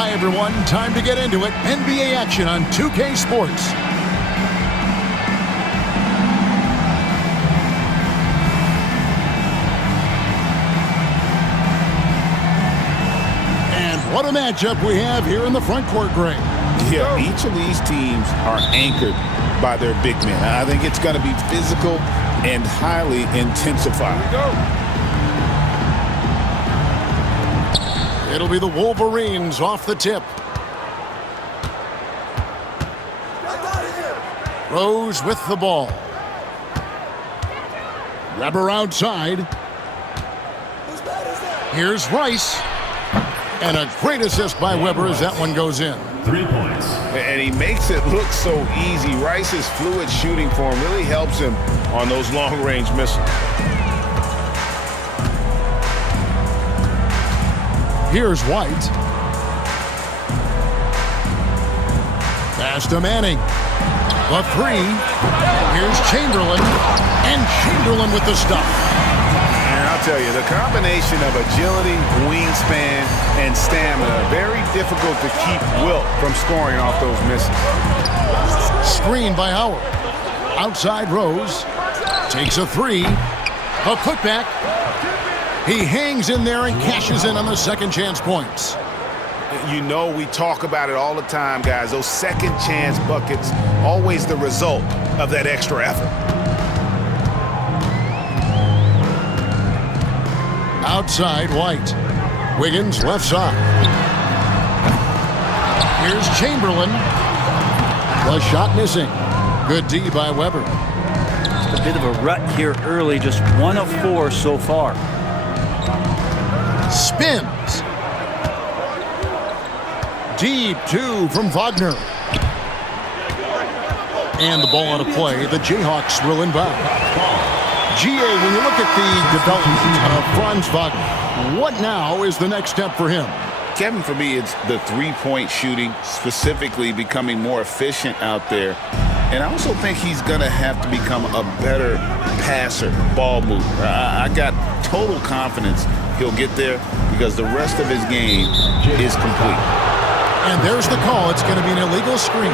Hi, everyone. Time to get into it. NBA action on 2K Sports. And what a matchup we have here in the front court, Greg. Yeah, each of these teams are anchored by their big men. I think it's going to be physical and highly intensified. It'll be the Wolverines off the tip. Rose with the ball. Weber outside. Here's Rice. And a great assist by Weber as that one goes in. 3 points. And he makes it look so easy. Rice's fluid shooting form really helps him on those long-range missiles. Here's White. Pass to Manning. The three. Here's Chamberlain. And Chamberlain with the stuff. And I'll tell you, the combination of agility, wingspan, and stamina, very difficult to keep Wilt from scoring off those misses. Screen by Howard. Outside Rose. Takes a three. A putback. He hangs in there and cashes in on the second chance points. You know, we talk about it all the time, guys. Those second chance buckets, always the result of that extra effort. Outside White. Wiggins left side. Here's Chamberlain. The shot missing. Good D by Weber. Just a bit of a rut here early. Just 1 of 4 so far. Spins. Deep two from Wagner. And the ball out of play. The Jayhawks will inbound. GA, when you look at the development of Franz Wagner, what now is the next step for him? Kevin, for me, it's the three-point shooting, specifically becoming more efficient out there. And I also think he's going to have to become a better passer, ball mover. I got total confidence he'll get there because the rest of his game is complete. And there's the call. It's going to be an illegal screen.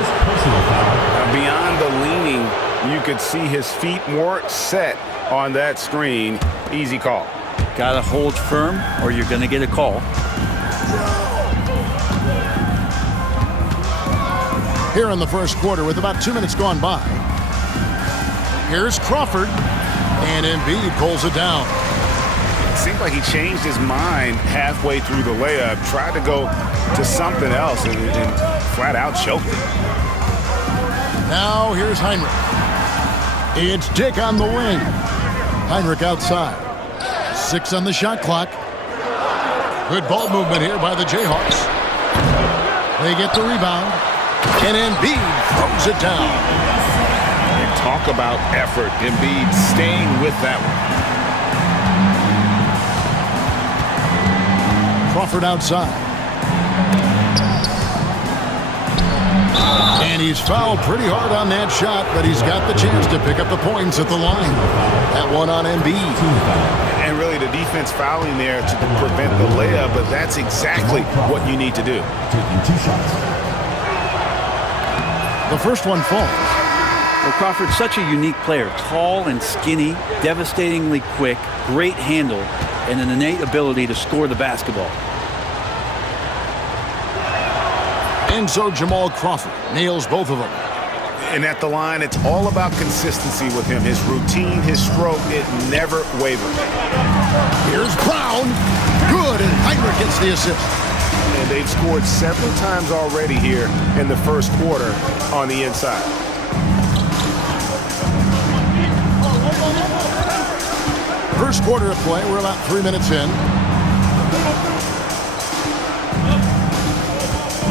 Beyond the leaning, you could see his feet more set on that screen. Easy call. Got to hold firm or you're going to get a call. Here in the first quarter with about 2 minutes gone by. Here's Crawford. And Embiid pulls it down. It seemed like he changed his mind halfway through the layup, tried to go to something else, and flat out choked it. Now here's Heinrich. It's Dick on the wing. Heinrich outside. 6 on the shot clock. Good ball movement here by the Jayhawks. They get the rebound. And Embiid throws it down. And talk about effort. Embiid staying with that one. Crawford outside. And he's fouled pretty hard on that shot, but he's got the chance to pick up the points at the line. That one on Embiid. And really the defense fouling there to prevent the layup, but that's exactly what you need to do. Taking 2 shots. The first one falls. Well, Crawford's such a unique player. Tall and skinny, devastatingly quick, great handle, and an innate ability to score the basketball. And so Jamal Crawford nails both of them. And at the line, it's all about consistency with him. His routine, his stroke, it never wavers. Here's Brown. Good, and Heinrich gets the assist. And they've scored several times already here in the first quarter on the inside. First quarter of play, we're about 3 minutes in.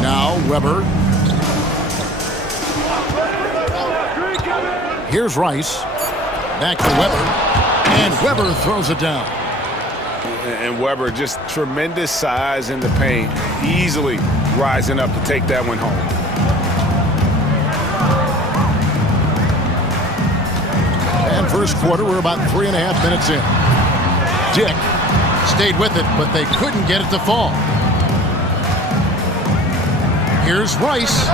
Now Weber. Here's Rice. Back to Weber. And Weber throws it down. And Weber, just tremendous size in the paint, easily rising up to take that one home. And first quarter, we're about 3.5 minutes in. Dick stayed with it, but they couldn't get it to fall. Here's Rice.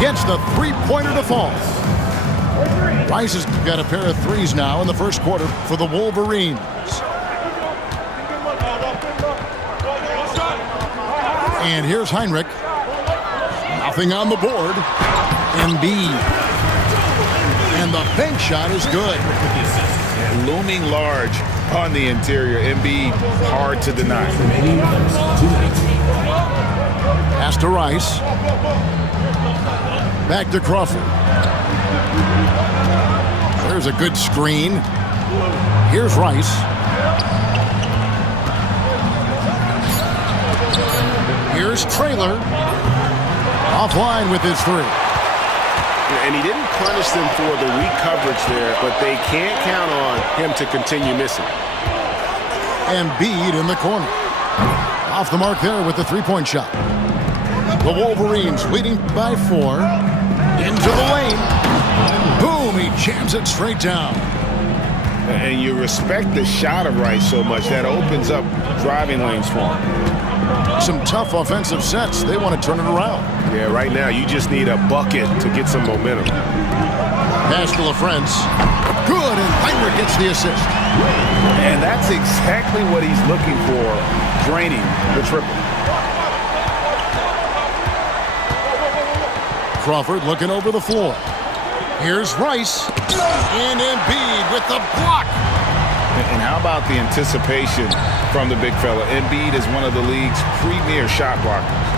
Gets the three-pointer to fall. Rice has got a pair of threes now in the first quarter for the Wolverines. And here's Hinrich. Nothing on the board. Embiid. And the bank shot is good. Looming large on the interior. Embiid, hard to deny. Pass to Rice. Back to Crawford. There's a good screen. Here's Rice. Here's Traylor. Offline with his three. And he didn't punish them for the weak coverage there, but they can't count on him to continue missing. Embiid in the corner. Off the mark there with the three-point shot. The Wolverines leading by 4. Into the lane. Boom, he jams it straight down. And you respect the shot of Rice so much. That opens up driving lanes for him. Some tough offensive sets. They want to turn it around. Yeah, right now you just need a bucket to get some momentum. Pass to LaFrance. Good, and Hinrich gets the assist. And that's exactly what he's looking for, draining the triple. Crawford looking over the floor. Here's Rice. And Embiid with the block. And how about the anticipation from the big fella? Embiid is one of the league's premier shot blockers.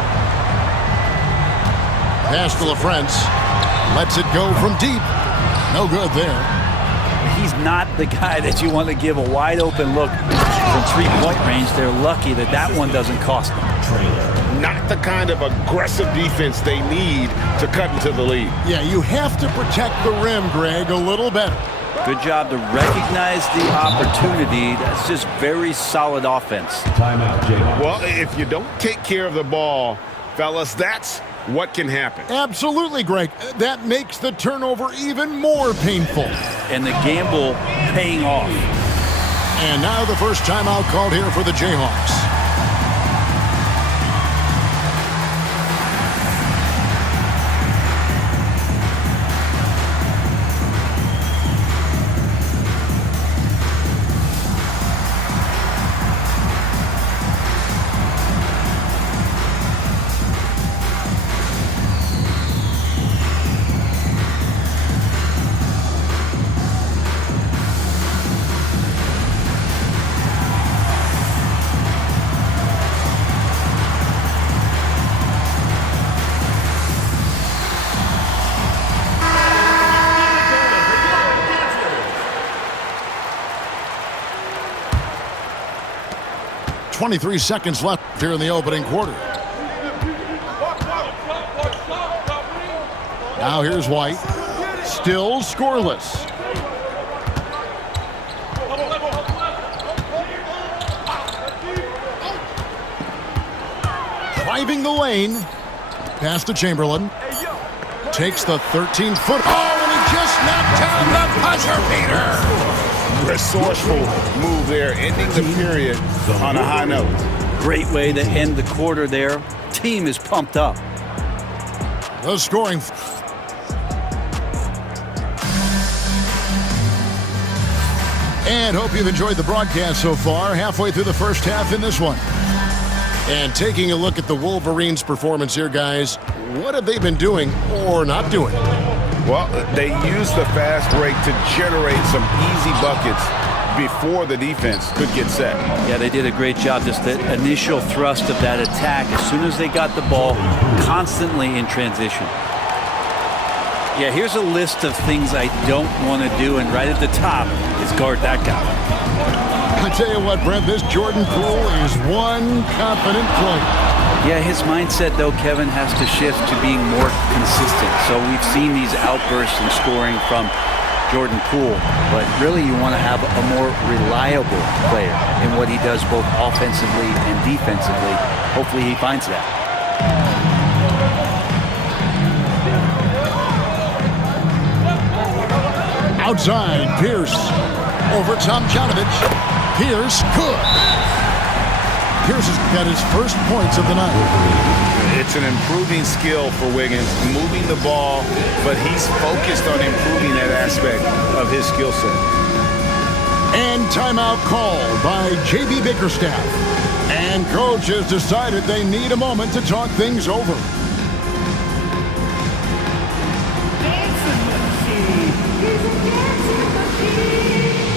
Pass to LaFrance. Lets it go from deep. No good there. He's not the guy that you want to give a wide open look from three-point range. They're lucky that that one doesn't cost them. Not the kind of aggressive defense they need to cut into the lead. Yeah, you have to protect the rim, Greg, a little better. Good job to recognize the opportunity. That's just very solid offense. Timeout, Jayhawks. Well, if you don't take care of the ball, fellas, that's what can happen. Absolutely, Greg. That makes the turnover even more painful. And the gamble paying off. And now the first timeout called here for the Jayhawks. .23 seconds left here in the opening quarter. Now here's White. Still scoreless. Driving the lane. Pass to Chamberlain. Takes the 13-foot. Oh, and he just knocked down the buzzer beater. Resourceful move there, ending the period on a high note. Great way to end the quarter there. Team is pumped up. The scoring. And hope you've enjoyed the broadcast so far. Halfway through the first half in this one. And taking a look at the Wolverines' performance here, guys. What have they been doing or not doing? Well, they used the fast break to generate some easy buckets before the defense could get set. Yeah, they did a great job. Just the initial thrust of that attack, as soon as they got the ball, constantly in transition. Yeah, here's a list of things I don't want to do, and right at the top is guard that guy. I tell you what, Brent, this Jordan Poole is one confident player. Yeah, his mindset, though, Kevin, has to shift to being more consistent. So we've seen these outbursts in scoring from Jordan Poole, but really you want to have a more reliable player in what he does both offensively and defensively. Hopefully he finds that. Outside, Pierce over Tomjanovich. Pierce, good. Pierce has got his first points of the night. It's an improving skill for Wiggins, moving the ball, but he's focused on improving that aspect of his skill set. And timeout called by J.B. Bickerstaff. And coach has decided they need a moment to talk things over. Dancing machine. He's a dancing machine.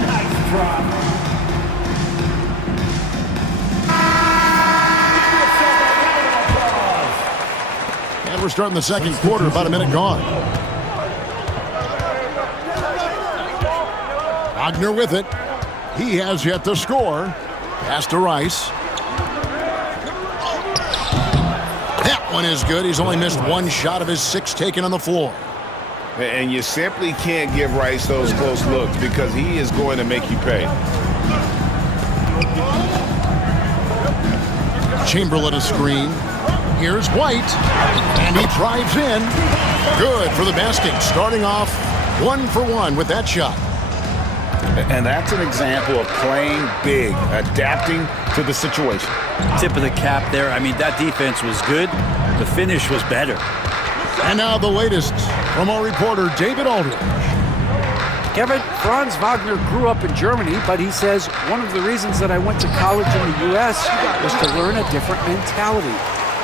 Nice drop. And we're starting the second quarter, about a minute gone. Wagner with it. He has yet to score. Pass to Rice. That one is good. He's only missed one shot of his 6 taken on the floor. And you simply can't give Rice those close looks because he is going to make you pay. Chamberlain a screen. Here's White. And he drives in. Good for the basket. Starting off 1 for 1 with that shot. And that's an example of playing big, adapting to the situation. Tip of the cap there. I mean, that defense was good. The finish was better. And now the latest from our reporter, David Aldridge. Kevin, Franz Wagner grew up in Germany, but he says one of the reasons that I went to college in the U.S. was to learn a different mentality.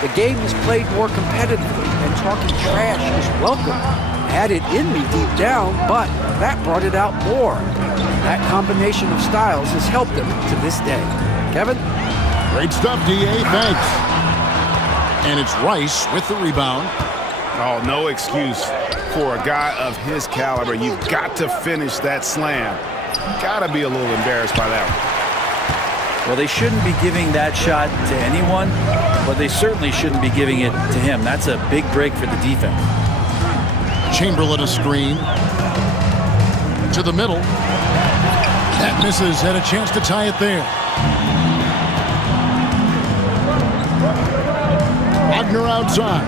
The game is played more competitively, and talking trash is welcome. I had it in me deep down, but that brought it out more. That combination of styles has helped him to this day. Kevin? Great stuff, D.A. Thanks. And it's Rice with the rebound. Oh, no excuse for a guy of his caliber. You've got to finish that slam. Got to be a little embarrassed by that one. Well, they shouldn't be giving that shot to anyone, but they certainly shouldn't be giving it to him. That's a big break for the defense. Chamberlain a screen. To the middle. That misses. Had a chance to tie it there. Wagner outside.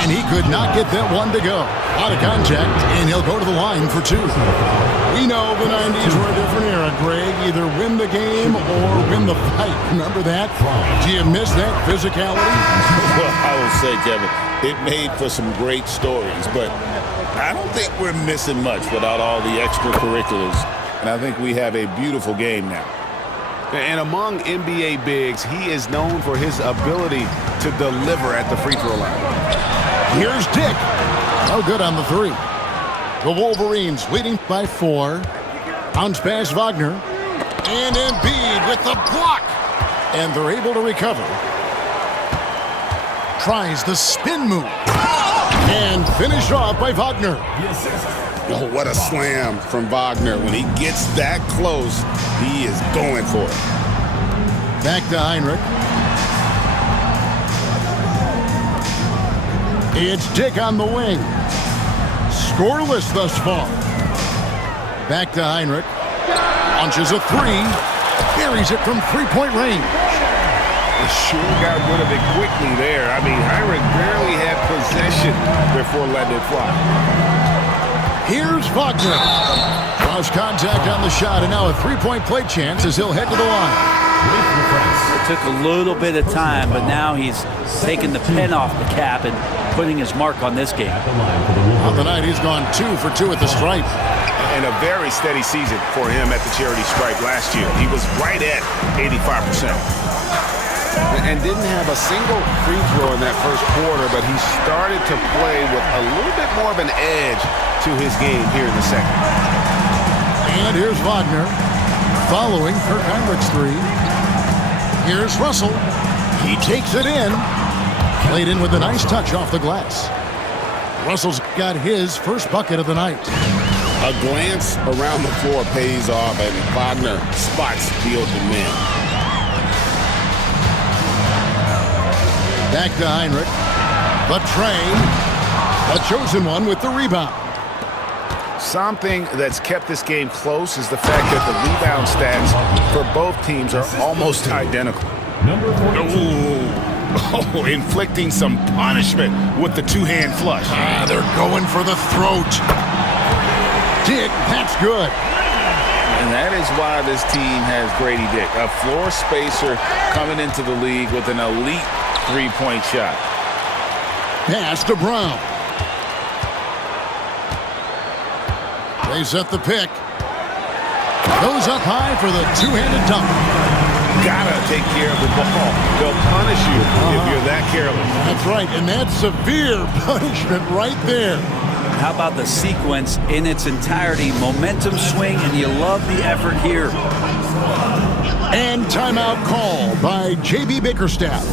And he could not get that one to go. Out of contact, and he'll go to the line for 2. We know the 90s were a different era, Greg. Either win the game or win the fight. Remember that? Do you miss that physicality? Well, I will say, Kevin, it made for some great stories, but I don't think we're missing much without all the extracurriculars. And I think we have a beautiful game now. And among NBA bigs, he is known for his ability to deliver at the free throw line. Here's Dick. No good on the 3. The Wolverines leading by 4. Bounce pass Wagner. And Embiid with the block. And they're able to recover. Tries the spin move. And finished off by Wagner. Oh, what a slam from Wagner. When he gets that close, he is going for it. Back to Heinrich. It's Dick on the wing. Scoreless thus far. Back to Heinrich. Launches a 3. Buries it from 3-point range. Sure got rid of it quickly there. I mean, Heinrich barely had possession before letting it fly. Here's Wagner. Draws contact on the shot, and now a 3-point play chance as he'll head to the line. It took a little bit of time, but now he's taking the pen off the cap and putting his mark on this game. On the night, he's gone 2 for 2 at the stripe. And a very steady season for him at the charity stripe last year. He was right at 85%. And didn't have a single free throw in that first quarter, but he started to play with a little bit more of an edge to his game here in the second. And here's Wagner following Kirk Heinrich's 3. Here's Russell. He takes it in. Played in with a nice touch off the glass. Russell's got his first bucket of the night. A glance around the floor pays off, and Wagner spots the open man. Back to Heinrich. But Trey, the chosen one with the rebound. Something that's kept this game close is the fact that the rebound stats for both teams are almost identical. Ooh. Oh, inflicting some punishment with the two-hand flush. They're going for the throat. Dick, that's good. And that is why this team has Grady Dick, a floor spacer coming into the league with an elite three-point shot. Pass to Brown. They set the pick. Goes up high for the two-handed dunk. Gotta take care of the ball. They'll punish you if you're that careless. That's right, and that's severe punishment right there. How about the sequence in its entirety? Momentum swing, and you love the effort here. And timeout call by J.B. Bickerstaff.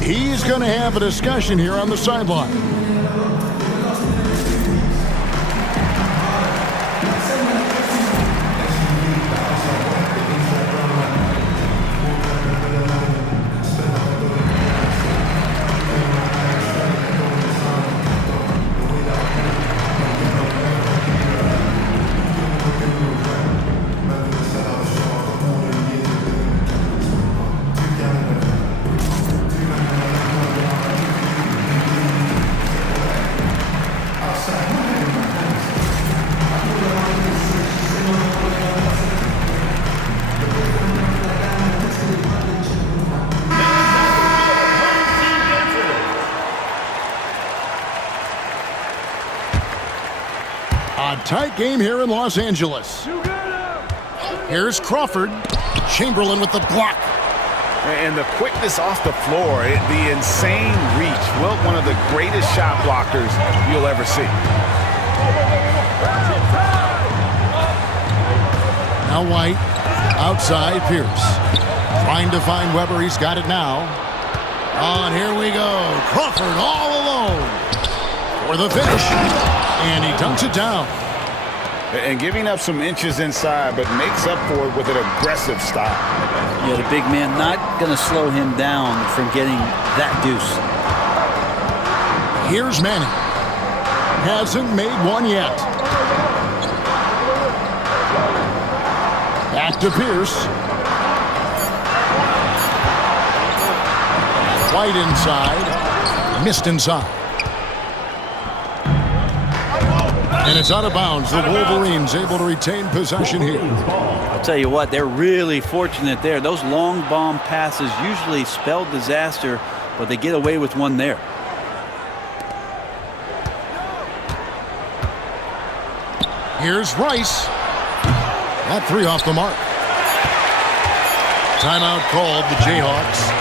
He's going to have a discussion here on the sideline. A tight game here in Los Angeles. Here's Crawford. Chamberlain with the block. And the quickness off the floor, the insane reach. Wilt, one of the greatest shot blockers you'll ever see. Now White. Outside Pierce. Trying to find Weber. He's got it now. On, here we go. Crawford all alone for the finish. And he dunks it down. And giving up some inches inside, but makes up for it with an aggressive stop. Yeah, the big man not going to slow him down from getting that deuce. Here's Manning. Hasn't made one yet. Back to Pierce. White inside. Missed inside. And it's out of bounds. The Wolverines able to retain possession here. I'll tell you what, they're really fortunate there. Those long bomb passes usually spell disaster, but they get away with one there. Here's Rice. That three off the mark. Timeout called, the Jayhawks.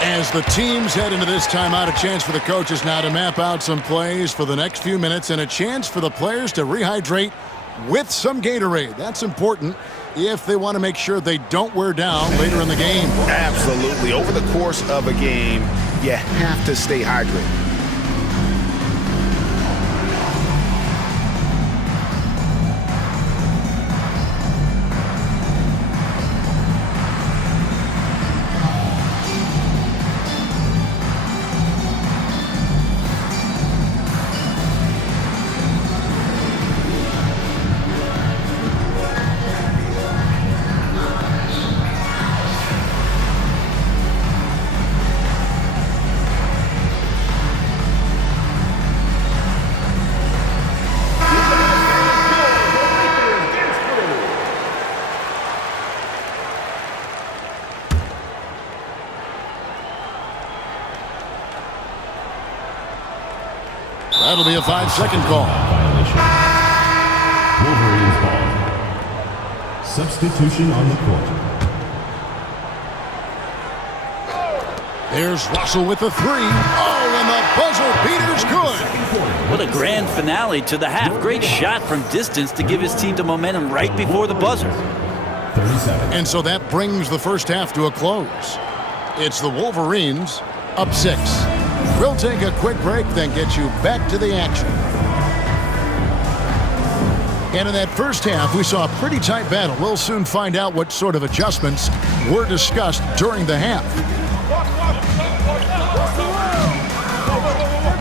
As the teams head into this timeout, a chance for the coaches now to map out some plays for the next few minutes and a chance for the players to rehydrate with some Gatorade. That's important if they want to make sure they don't wear down later in the game. Absolutely. Over the course of a game, you have to stay hydrated. That'll be a 5-second call. Wolverines ball. Substitution on the court. There's Russell with the three. Oh, and the buzzer beater's good. What a grand finale to the half. Great shot from distance to give his team the momentum right before the buzzer. 37. And so that brings the first half to a close. It's the Wolverines up 6. We'll take a quick break, then get you back to the action. And in that first half, we saw a pretty tight battle. We'll soon find out what sort of adjustments were discussed during the half.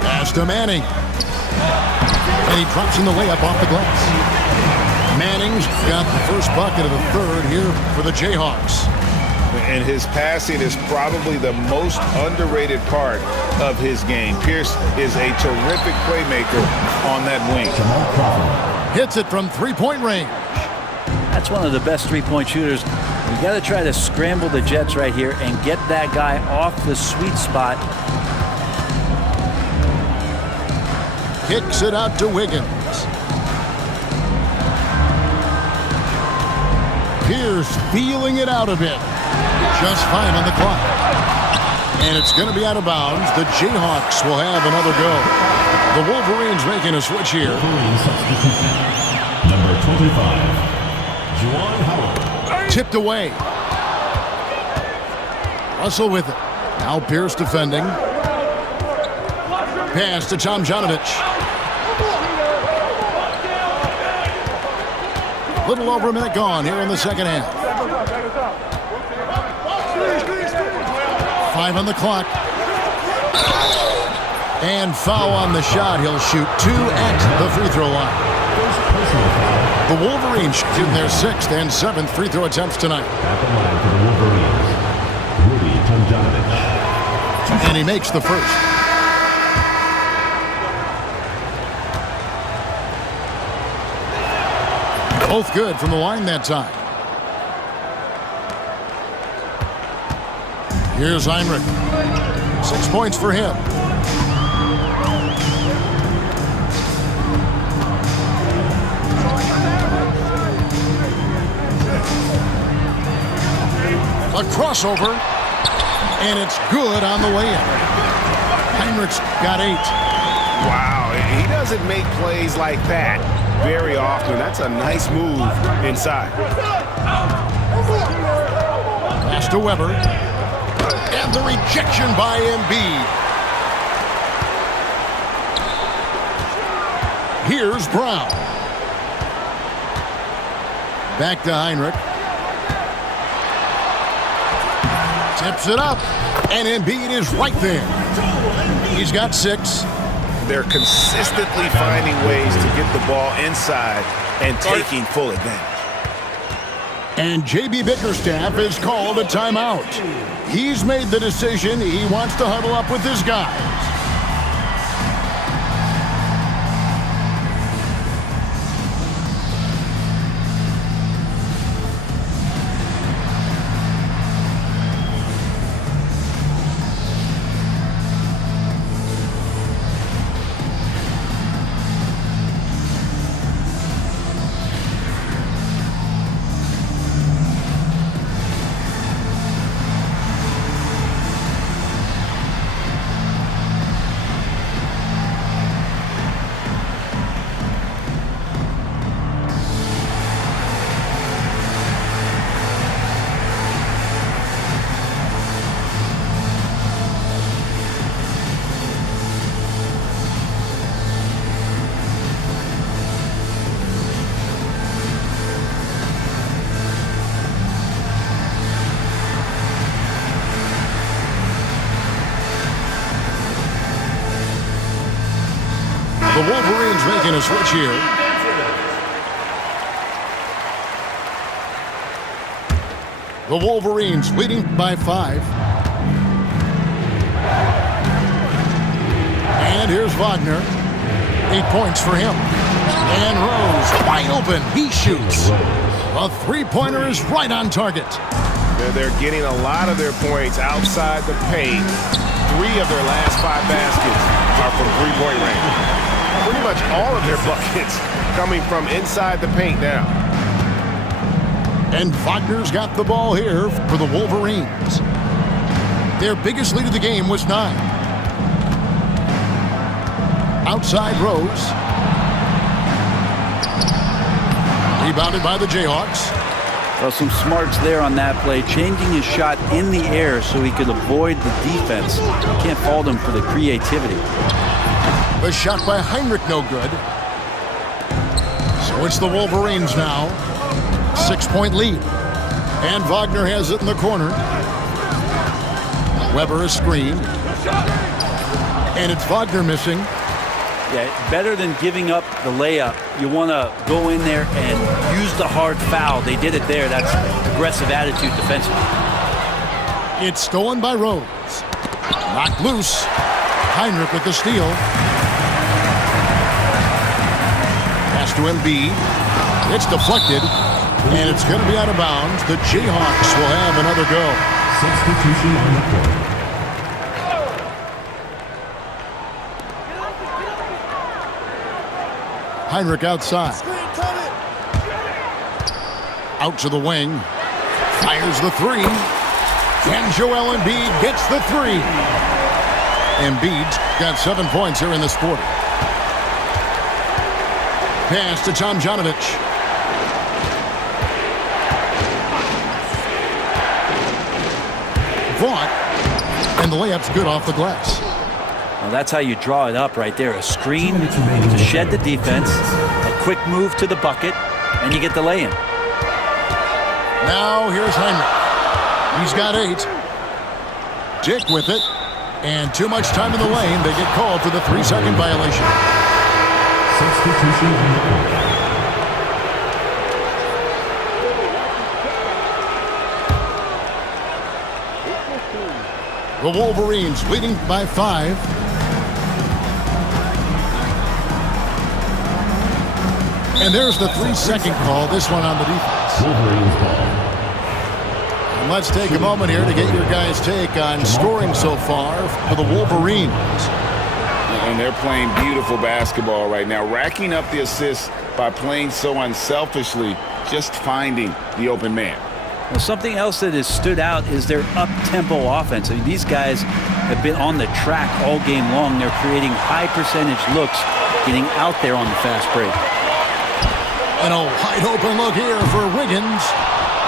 Pass to Manning. And he drops in the layup off the glass. Manning's got the first bucket of the third here for the Jayhawks. And his passing is probably the most underrated part of his game. Pierce is a terrific playmaker on that wing. Hits it from three-point range. That's one of the best three-point shooters. You got to try to scramble the Jets right here and get that guy off the sweet spot. Kicks it out to Wiggins. Pierce feeling it out a bit. Just 5 on the clock. And it's going to be out of bounds. The Jayhawks will have another go. The Wolverines making a switch here. Number 25. Juwan Howard. Tipped away. Russell with it. Now Pierce defending. Pass to Tomjanovich. Little over a minute gone here in the second half. 5 on the clock. And foul on the shot. He'll shoot 2 at the free throw line. The Wolverines shooting their 6th and 7th free throw attempts tonight. At the line for the Wolverines, Rudy Tomjanovich. And he makes the first. Both good from the line that time. Here's Heinrich. 6 points for him. A crossover, and it's good on the way in. Heinrich's got 8. Wow, he doesn't make plays like that very often. That's a nice move inside. Pass to Weber. And the rejection by Embiid. Here's Brown. Back to Heinrich. Tips it up. And Embiid is right there. He's got 6. They're consistently finding ways to get the ball inside and taking full advantage. And J.B. Bickerstaff is called a timeout. He's made the decision. He wants to huddle up with his guys. The Wolverines making a switch here. The Wolverines leading by 5. And here's Wagner. 8 points for him. And Rose wide open. He shoots. A three-pointer is right on target. They're getting a lot of their points outside the paint. 3 of their last 5 baskets are from three-point range. Pretty much all of their buckets coming from inside the paint now. And Wagner's got the ball here for the Wolverines. Their biggest lead of the game was 9. Outside Rose. Rebounded by the Jayhawks. Well, some smarts there on that play, changing his shot in the air so he could avoid the defense. You can't fault him for the creativity. The shot by Heinrich no good. So it's the Wolverines now. 6-point lead. And Wagner has it in the corner. Weber is screened. And it's Wagner missing. Yeah, better than giving up the layup. You want to go in there and use the hard foul. They did it there. That's aggressive attitude defensively. It's stolen by Rose. Knocked loose. Heinrich with the steal. Pass to Embiid. It's deflected. And it's going to be out of bounds. The Jayhawks will have another go. Substitution on the court. Heinrich outside. Out to the wing. Fires the three. And Joel Embiid gets the three. Embiid's got 7 points here in this quarter. Pass to Tomjanovich. Vaught. And the layup's good off the glass. Well, that's how you draw it up right there. A screen to shed the defense, a quick move to the bucket, and you get the lay-in. Now here's Heinrich. He's got 8. Dick with it. And too much time in the lane. They get called for the 3-second violation. Substitution on the court. The Wolverines leading by 5. And there's the 3-second call. This one on the defense. Wolverines ball. And let's take a moment here to get your guys' take on scoring so far for the Wolverines. And they're playing beautiful basketball right now, racking up the assists by playing so unselfishly, just finding the open man. Well, something else that has stood out is their up-tempo offense. I mean, these guys have been on the track all game long. They're creating high-percentage looks, getting out there on the fast break. And a wide-open look here for Wiggins.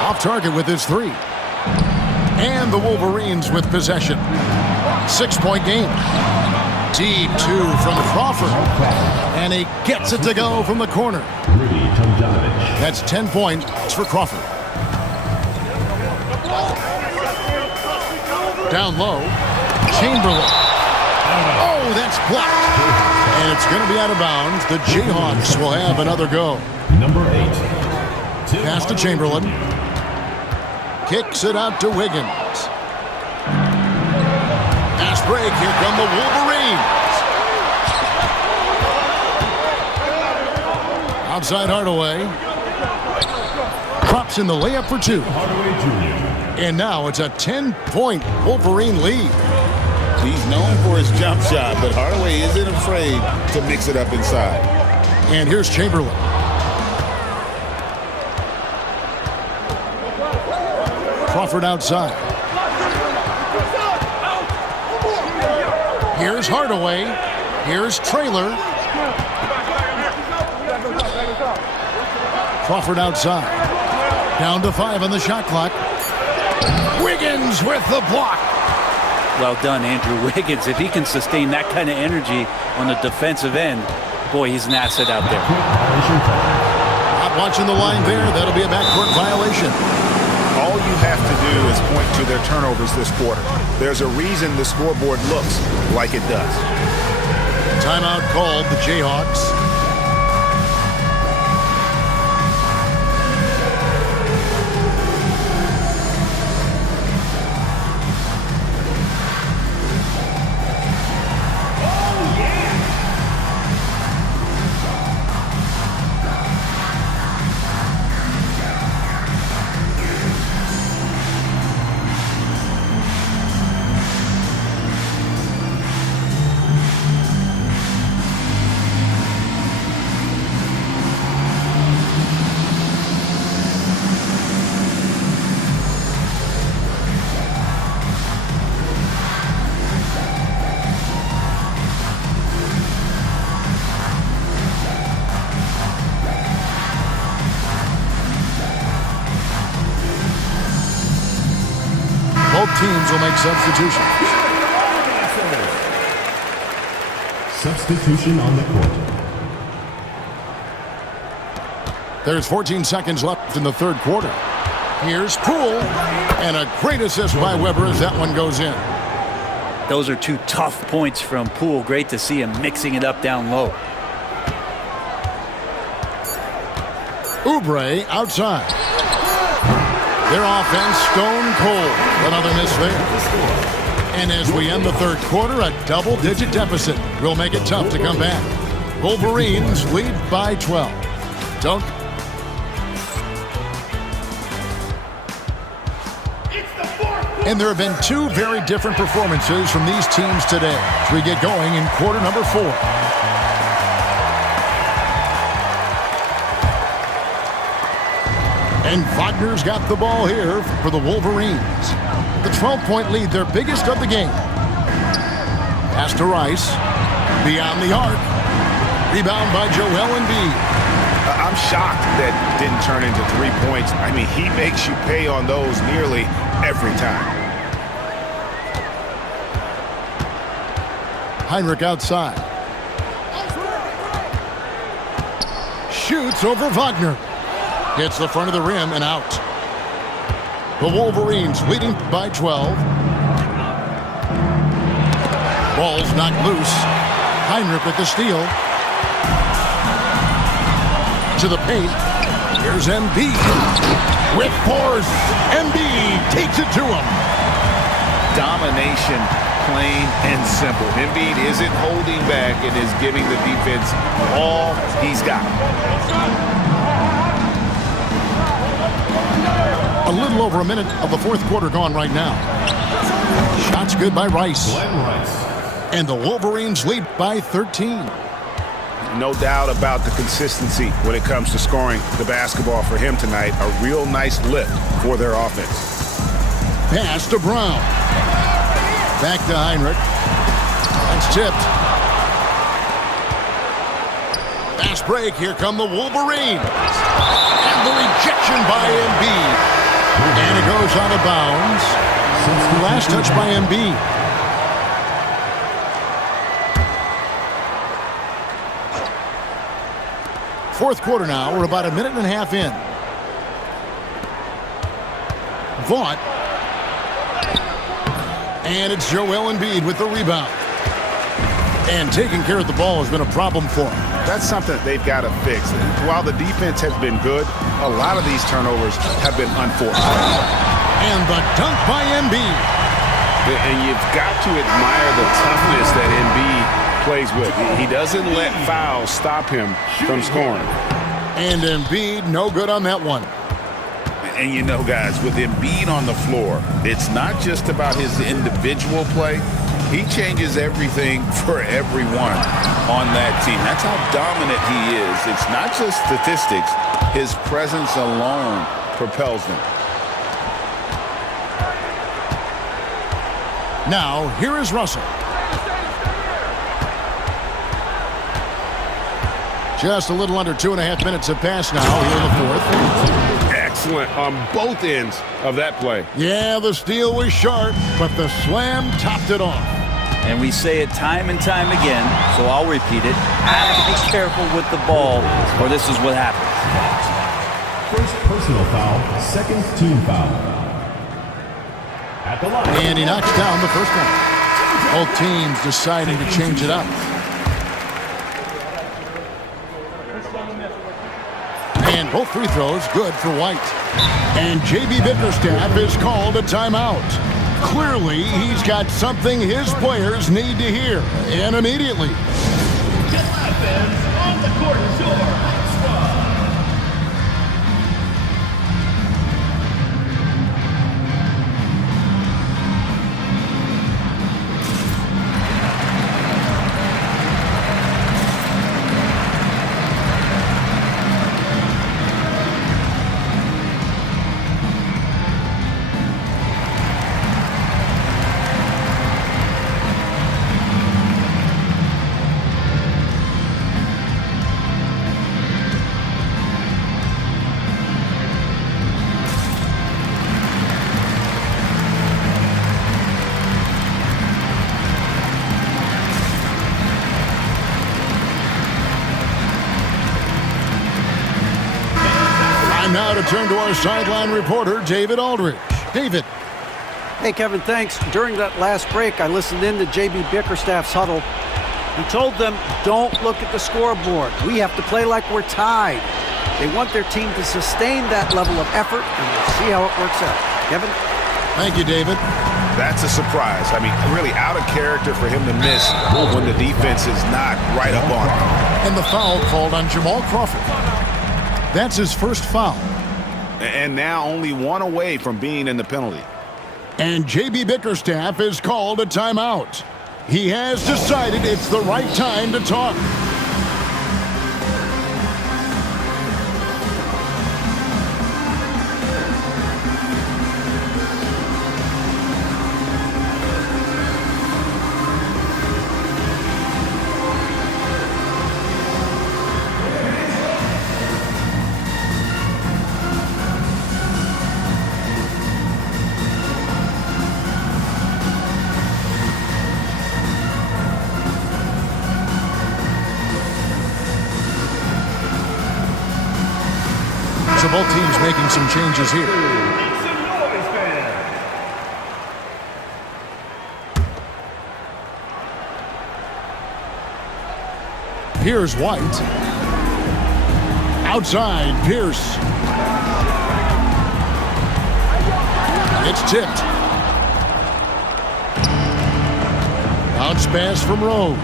Off target with his 3. And the Wolverines with possession. 6-point game. Deep 2 from Crawford. And he gets it to go from the corner. Rudy Tomjanovich. That's 10 points for Crawford. Down low, Chamberlain. Oh, that's blocked. And it's going to be out of bounds. The Jayhawks will have another go. Number 8. Pass to Chamberlain. Kicks it out to Wiggins. Fast break. Here come the Wolverines. Outside Hardaway. Drops in the layup for 2. Hardaway Jr. And now it's a 10-point Wolverine lead. He's known for his jump shot, but Hardaway isn't afraid to mix it up inside. And here's Chamberlain. Crawford outside. Here's Hardaway. Here's Traylor. Crawford outside. Down to 5 on the shot clock. Wiggins with the block. Well done, Andrew Wiggins. If he can sustain that kind of energy on the defensive end, boy, he's an asset out there. Not watching the line there. That'll be a backcourt violation. All you have to do is point to their turnovers this quarter. There's a reason the scoreboard looks like it does. Timeout called, the Jayhawks. Both teams will make substitutions. Substitution on the court. There's 14 seconds left in the third quarter. Here's Poole. And a great assist by Weber as that one goes in. Those are 2 tough points from Poole. Great to see him mixing it up down low. Oubre outside. Their offense stone cold. Another miss there. And as we end the third quarter, a double-digit deficit will make it tough to come back. Wolverines lead by 12. Dunk. And there have been two very different performances from these teams today as we get going in quarter number 4. And Wagner's got the ball here for the Wolverines. The 12-point lead, their biggest of the game. Pass to Rice. Beyond the arc. Rebound by Joel Embiid. I'm shocked that didn't turn into 3 points. I mean, he makes you pay on those nearly every time. Hinrich outside. Shoots over Wagner. Hits the front of the rim and out. The Wolverines leading by 12. Ball's knocked loose. Hinrich with the steal. To the paint. Here's Embiid. With force. Embiid takes it to him. Domination, plain and simple. Embiid isn't holding back and is giving the defense all he's got. A little over a minute of the fourth quarter gone right now. Shots good by Rice. And the Wolverines lead by 13. No doubt about the consistency when it comes to scoring the basketball for him tonight. A real nice lift for their offense. Pass to Brown. Back to Hinrich. That's tipped. Fast break. Here come the Wolverines. And the rejection by Embiid. And it goes out of bounds. Last touch by Embiid. Fourth quarter now. We're about a minute and a half in. Vaught. And it's Joel Embiid with the rebound. And taking care of the ball has been a problem for him. That's something that they've got to fix. While the defense has been good, a lot of these turnovers have been unforced. And the dunk by Embiid. And you've got to admire the toughness that Embiid plays with. He doesn't let fouls stop him from scoring. And Embiid, no good on that one. And you know, guys, with Embiid on the floor, it's not just about his individual play. He changes everything for everyone on that team. That's how dominant he is. It's not just statistics. His presence alone propels them. Now, here is Russell. Just a little under 2.5 minutes have passed now here in the fourth. Excellent on both ends of that play. Yeah, the steal was sharp, but the slam topped it off. And we say it time and time again, so I'll repeat it. Have to be careful with the ball, or this is what happens. First personal foul, second team foul. At the line. And he knocks down the first one. Both teams deciding to change it up. And both free throws good for White. And J.B. Bickerstaff is called a timeout. Clearly, he's got something his players need to hear, and immediately. On the court, Now to turn to our sideline reporter, David Aldridge. David. Hey, Kevin, thanks. During that last break, I listened in to J.B. Bickerstaff's huddle. He told them, don't look at the scoreboard. We have to play like we're tied. They want their team to sustain that level of effort, and we'll see how it works out. Kevin? Thank you, David. That's a surprise. I mean, really out of character for him to miss when the defense is not right up on him. And the foul called on Jamal Crawford. That's his first foul. And now only one away from being in the penalty. And J.B. Bickerstaff has called a timeout. He has decided it's the right time to talk. So both teams making some changes here. Make some noise, man. Here's White. Outside, Pierce. It's tipped. Bounce pass from Rose.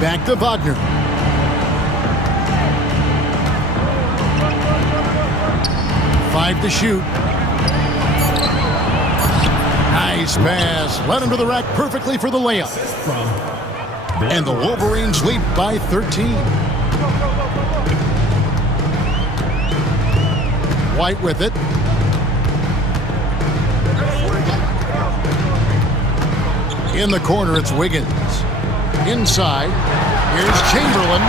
Back to Wagner. Five to shoot. Nice pass. Led him to the rack perfectly for the layup. And the Wolverines lead by 13. White with it. In the corner, it's Wiggins. Inside, here's Chamberlain,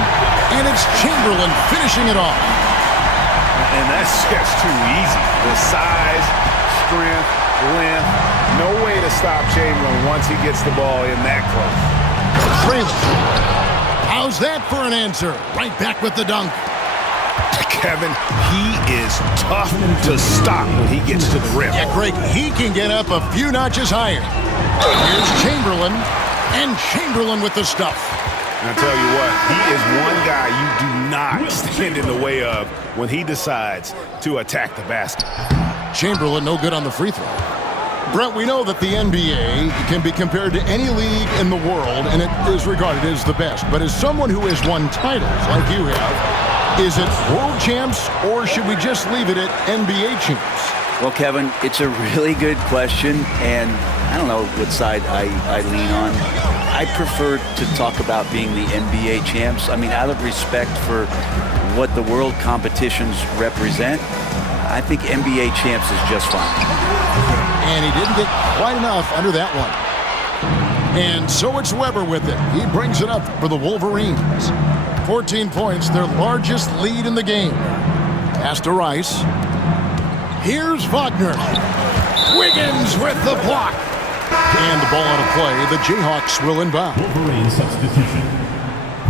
and it's Chamberlain finishing it off. And that's just too easy. The size, strength, length, no way to stop Chamberlain once he gets the ball in that close. Traylor. How's that for an answer? Right back with the dunk. Kevin, he is tough to stop when he gets to the rim. Yeah, Greg, he can get up a few notches higher. Here's Chamberlain, and Chamberlain with the stuff. And I tell you what, he is one guy you do not stand in the way of when he decides to attack the basket. Chamberlain no good on the free throw. Brent, we know that the NBA can be compared to any league in the world, and it is regarded as the best. But as someone who has won titles like you have, is it world champs, or should we just leave it at NBA champs? Well, Kevin, it's a really good question, and I don't know what side I lean on. I prefer to talk about being the NBA champs. I mean, out of respect for what the world competitions represent, I think NBA champs is just fine. And he didn't get quite enough under that one. And so it's Weber with it. He brings it up for the Wolverines. 14 points, their largest lead in the game. Pass to Rice. Here's Wagner. Wiggins with the block. And the ball out of play. The Jayhawks will inbound. Wolverine substitution.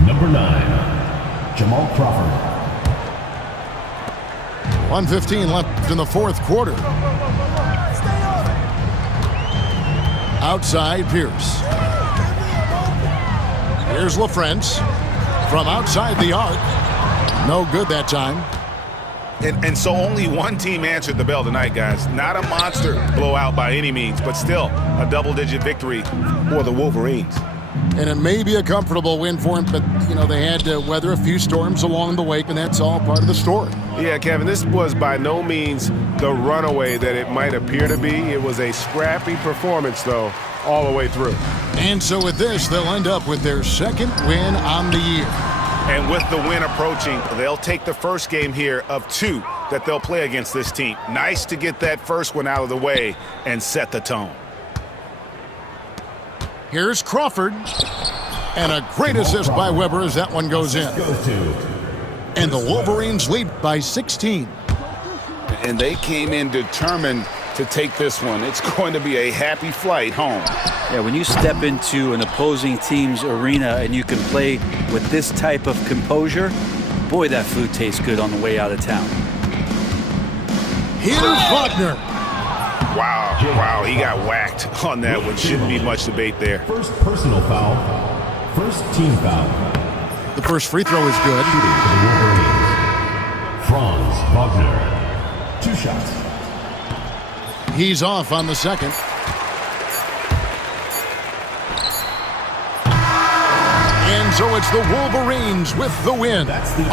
Number 9, Jamal Crawford. 1:15 left in the fourth quarter. Outside, Pierce. Here's LaFrance from outside the arc. No good that time. And so only one team answered the bell tonight, guys. Not a monster blowout by any means, but still a double-digit victory for the Wolverines. And it may be a comfortable win for them, but, you know, they had to weather a few storms along the way, and that's all part of the story. Yeah, Kevin, this was by no means the runaway that it might appear to be. It was a scrappy performance, though, all the way through. And so with this, they'll end up with their second win on the year. And with the win approaching, they'll take the first game here of 2 that they'll play against this team. Nice to get that first one out of the way and set the tone. Here's Crawford. And a great assist by Weber as that one goes in. And the Wolverines lead by 16. And they came in determined to take this one. It's going to be a happy flight home. Yeah, when you step into an opposing team's arena and you can play with this type of composure, boy, that food tastes good on the way out of town. Here's Wagner. Wow, he got whacked on that one. Shouldn't be much debate there. First personal foul. First team foul. The first free throw is good. Shooting for the Wolverines. Franz Wagner. 2 shots. He's off on the second. And so it's the Wolverines with the win. That's the